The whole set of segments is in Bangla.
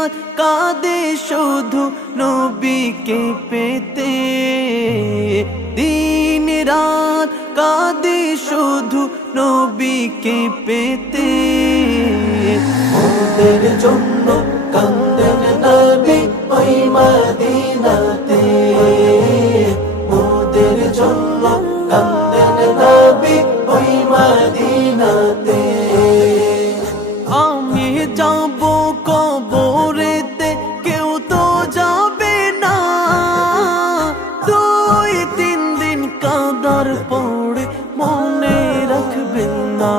রাত কাঁদে শুধু নবীকে পেতে, দিন রাত কাঁদে শুধু নবীকে পেতে। ওদের জন্য কান্দেন নবী ওই মদিনাতে, ওদের জন্য কান্দেন নবী ওই মদিনাতে। আমি যাব কবরেতে কেউ তো যাবে না, 2-3 দিন কাঁদার পরে মনে রাখবে না।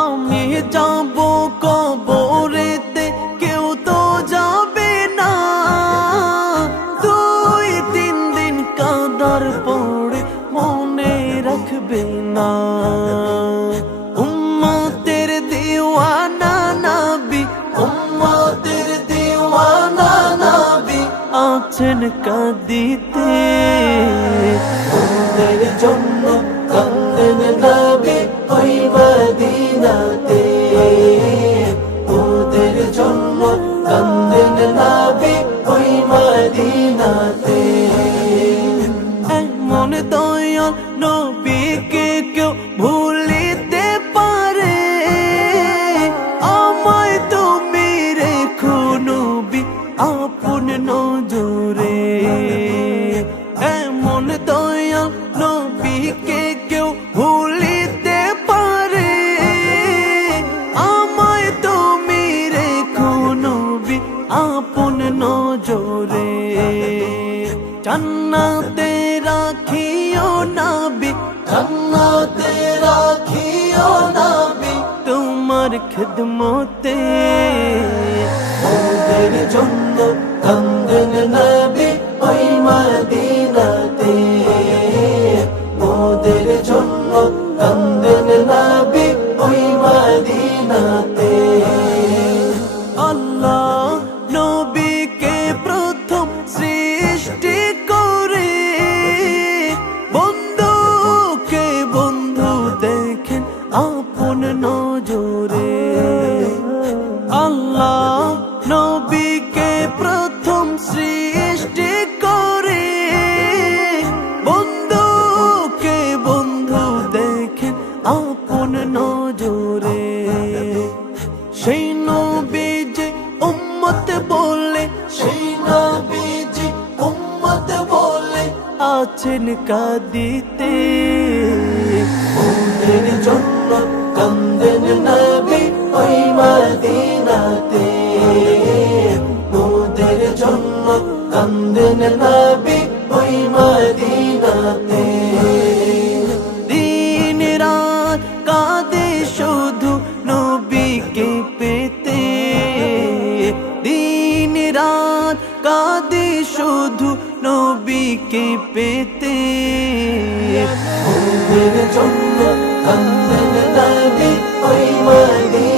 আমি যাব কবরেতে কেউ তো যাবে না, 2-3 দিন কাঁদার পরে মনে রাখবে না। উম্মতের দিওয়ানা নবী, উম্মতের দিওয়ানা নবী আছেন কাঁদিতে, ওদের জন্য কান্দেন নবী ওই মদিনাতে, ওদের জন্য কান্দেন নবী ওই মদিনাতে। এমন দয়াল নবীকে কেউ ভুলিতে পারে, আমায় তুমি রেখো নবী আপন নজরে। এমন দয়াল নবীকে কেউ ভুলিতে পারে, আমায় তুমি রেখো নবী আপন নজরে। জান্নাতে রাখিও নবী, জান্নাতে রাখিও নবী তোমার খিদমতে। ওদের জন্য কান্দেন নবী ওই মদিনাতে, ওদের জন্য কান্দেন নবী ওই মদিনাতে। আল্লাহ নবীকে প্রথম সৃষ্টি করে, বন্ধুকে বন্ধু দেখেন আপন নজরে। আল্লাহ নবীকে প্রথম সৃষ্টি করে, বন্ধুকে বন্ধু দেখেন আপন নজরে। সেই নবী যে উম্মত বলে, সেই নবীজি উম্মত বলে আছেন কাঁদিতে, ওদের জন্য কান্দেন নবী ওই মদিনাতে, ওদের জন্য কান্দেন নবী ওই মদিনাতে। দিন রাত কাঁদে শুধু নবীকে পেতে, দিন রাত কাঁদে শুধু নবীকে পেতে। ওদের জন্য কান্দেন নবী ওই মদিনাতে,